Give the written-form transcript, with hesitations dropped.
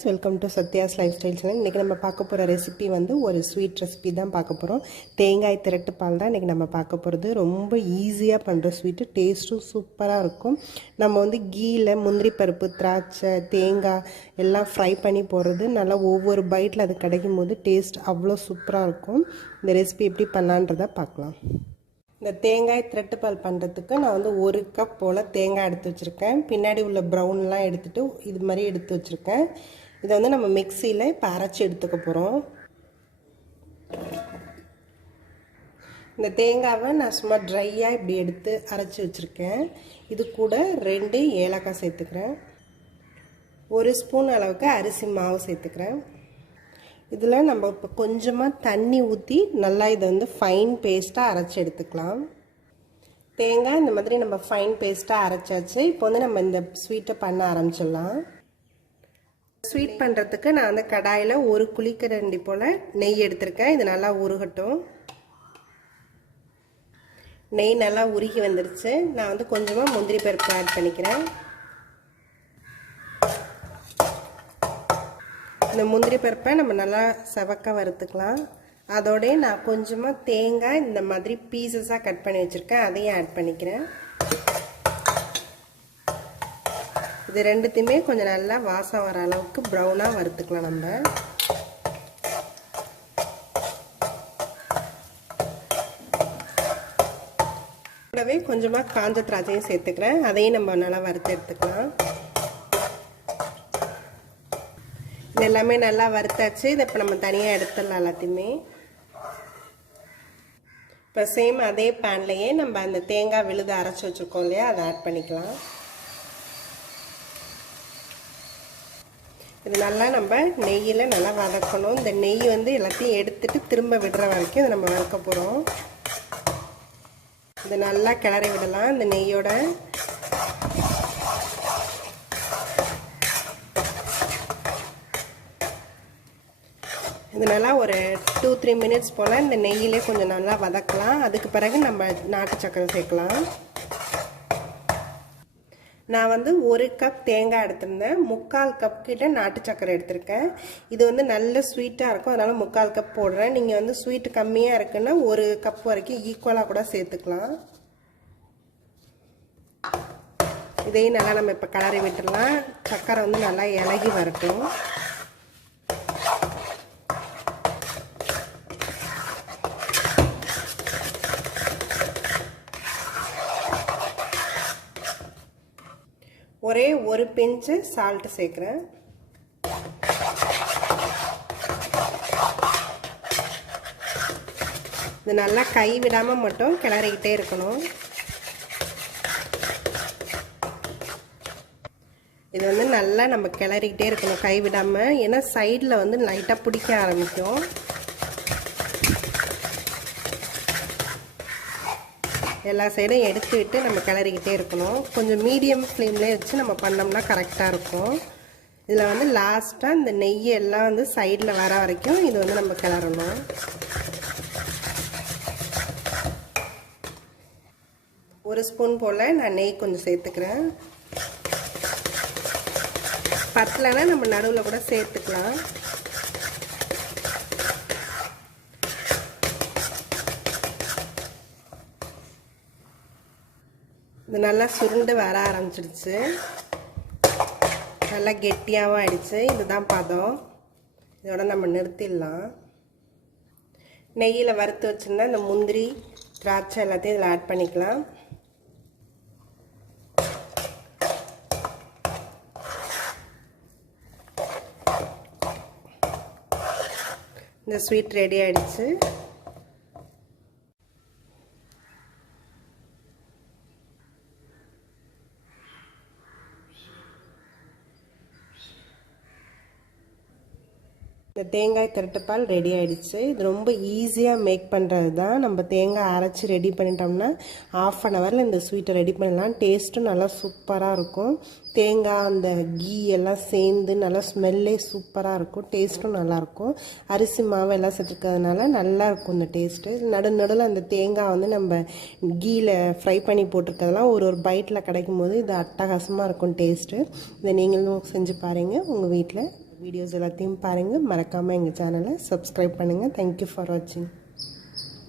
Friends, welcome to Sathya's life style channel. இன்றைக்கி நம்ம பார்க்க போகிற ரெசிபி வந்து ஒரு ஸ்வீட் ரெசிபி தான் பார்க்க போகிறோம். தேங்காய் திரட்டு பால் தான் இன்றைக்கி நம்ம பார்க்க போகிறது. ரொம்ப ஈஸியாக பண்ணுற ஸ்வீட்டு, டேஸ்ட்டும் சூப்பராக இருக்கும். நம்ம வந்து கீயில் முந்திரி பருப்பு, திராட்சை, தேங்காய் எல்லாம் ஃப்ரை பண்ணி போடுறது, நல்லா ஒவ்வொரு பைட்டில் அது கிடைக்கும் போது டேஸ்ட் அவ்வளோ சூப்பராக இருக்கும். இந்த ரெசிபி எப்படி பண்ணலான்றதை பார்க்கலாம். இந்த தேங்காய் திரட்டு பால் பண்ணுறதுக்கு நான் வந்து 1 கப் போல் தேங்காய் எடுத்து வச்சுருக்கேன். பின்னாடி உள்ள ப்ரௌன்லாம் எடுத்துகிட்டு இது மாதிரி எடுத்து வச்சுருக்கேன். இதை வந்து நம்ம மிக்சியில் இப்போ அரைச்சி எடுத்துக்க போகிறோம். இந்த தேங்காவை நான் சும்மா ட்ரையாக இப்படி எடுத்து அரைச்சி வச்சுருக்கேன். இது கூட 2 ஏலக்காய் சேர்த்துக்கிறேன். 1 ஸ்பூன் அளவுக்கு அரிசி மாவு சேர்த்துக்கிறேன். இதில் நம்ம இப்போ கொஞ்சமாக தண்ணி ஊற்றி நல்லா இதை வந்து ஃபைன் பேஸ்ட்டாக அரைச்சி எடுத்துக்கலாம். தேங்காய் இந்த மாதிரி நம்ம ஃபைன் பேஸ்ட்டாக அரைச்சாச்சு. இப்போ வந்து நம்ம இந்த ஸ்வீட்டை பண்ண ஆரம்பிச்சிடலாம். ஸ்வீட் பண்ணுறதுக்கு நான் வந்து கடாயில் 1 குழிக்கரண்டி போல் நெய் எடுத்திருக்கேன். இது நல்லா உருகட்டும். நெய் நல்லா உருகி வந்துருச்சு. நான் வந்து கொஞ்சமாக முந்திரி பருப்பு ஆட் பண்ணிக்கிறேன். இந்த முந்திரி பருப்பை நம்ம நல்லா செவக்க வறுத்துக்கலாம். அதோடய நான் கொஞ்சமாக தேங்காய் இந்த மாதிரி பீசஸாக கட் பண்ணி வச்சுருக்கேன், அதையும் ஆட் பண்ணிக்கிறேன். இது ரெண்டுத்தையுமே கொஞ்சம் நல்லா வாசம் வர அளவுக்கு ப்ரௌனாக வறுத்துக்கலாம். நம்ம கூடவே கொஞ்சமாக காஞ்ச திராட்சையும் சேர்த்துக்கிறேன், அதையும் நம்ம நல்லா வறுத்து எடுத்துக்கலாம். இது எல்லாமே நல்லா வறுத்தாச்சு. இதை இப்போ நம்ம தனியாக எடுத்துடலாம் எல்லாத்தையுமே. இப்போ சேம் அதே பேன்லேயே நம்ம அந்த தேங்காய் விழுது அரைச்சி வச்சுருக்கோம் இல்லையா, அதை ஆட் பண்ணிக்கலாம். இது நல்லா நம்ம நெய்யில் நல்லா வதக்கணும். இந்த நெய் வந்து எல்லாத்தையும் எடுத்துட்டு திரும்ப விடுற வரைக்கும் இதை நம்ம வதக்க போகிறோம். இதை நல்லா கிளறி விடலாம் இந்த நெய்யோட. இது நல்லா ஒரு 2-3 மினிட்ஸ் போல் இந்த நெய்யிலே கொஞ்சம் நல்லா வதக்கலாம். அதுக்கு பிறகு நம்ம நாட்டு சக்கரை சேர்க்கலாம். நான் வந்து 1 கப் தேங்காய் எடுத்திருந்தேன், 3/4 கப் கிட்ட நாட்டு சக்கரை எடுத்திருக்கேன். இது வந்து நல்ல ஸ்வீட்டாக இருக்கும், அதனால் 3/4 கப் போடுறேன். நீங்கள் வந்து ஸ்வீட்டு கம்மியாக இருக்குன்னா 1 கப் வரைக்கும் ஈக்குவலாக கூட சேர்த்துக்கலாம். இதையும் நல்லா நம்ம இப்போ கிளறி விட்டுடலாம். சக்கரை வந்து நல்லா இலகி வரட்டும். ஒரே 1 பிஞ்சு சால்ட் சேர்க்குறேன். இது நல்லா கை விடாமல் மட்டும் கிளறிக்கிட்டே இருக்கணும். இது வந்து நல்லா நம்ம கிளறிக்கிட்டே இருக்கணும் கை விடாமல், ஏன்னா சைடில் வந்து லைட்டாக பிடிக்க ஆரம்பிக்கும். எல்லா சைடும் எடுத்து விட்டு நம்ம கிளறிக்கிட்டே இருக்கணும். கொஞ்சம் மீடியம் ஃப்ளேம்லேயே வச்சு நம்ம பண்ணோம்னா கரெக்டாக இருக்கும். இதில் வந்து லாஸ்ட்டாக இந்த நெய் எல்லாம் வந்து சைடில் வர வரைக்கும் இது வந்து நம்ம கிளறணும். ஒரு ஸ்பூன் போல் நான் நெய் கொஞ்சம் சேர்த்துக்கிறேன். பத்தலைன்னா நம்ம நடுவில் கூட சேர்த்துக்கலாம். இது நல்லா சுருண்டு வர ஆரம்பிச்சிடுச்சு, நல்லா கெட்டியாகவும் ஆயிடுச்சு. இதுதான் பதம். இதோட நம்ம நிறுத்திடலாம். நெய்யில் வறுத்து வச்சுருந்தா இந்த முந்திரி திராட்சை எல்லாத்தையும் இதில் ஆட் பண்ணிக்கலாம். இந்த ஸ்வீட் ரெடி ஆயிடுச்சு. இந்த தேங்காய் திரட்டுப்பால் ரெடி ஆகிடுச்சு. இது ரொம்ப ஈஸியாக மேக் பண்ணுறது தான். நம்ம தேங்காய் அரைச்சி ரெடி பண்ணிட்டோம்னா 1/2 அன் ஹவரில் இந்த ஸ்வீட்டை ரெடி பண்ணலாம். டேஸ்ட்டும் நல்லா சூப்பராக இருக்கும். தேங்காய் அந்த கீ எல்லாம் சேர்ந்து நல்லா ஸ்மெல்லே சூப்பராக இருக்கும். டேஸ்ட்டும் நல்லாயிருக்கும். அரிசி மாவு எல்லாம் சேர்த்துருக்கிறதுனால நல்லாயிருக்கும் இந்த டேஸ்ட்டு. நடுநடுவில் அந்த தேங்காய் வந்து நம்ம கீயில் ஃப்ரை பண்ணி போட்டிருக்கிறதுலாம் ஒரு பைட்டில் கிடைக்கும் போது இது அட்டகாசமாக இருக்கும் டேஸ்ட்டு. இதை நீங்களும் செஞ்சு பாருங்கள் உங்கள் வீட்டில். வீடியோஸ் எல்லாத்தையும் பாருங்கள். மறக்காமல் எங்கள் சேனலை சப்ஸ்கிரைப் பண்ணுங்கள். தேங்க்யூ ஃபார் வாட்சிங்.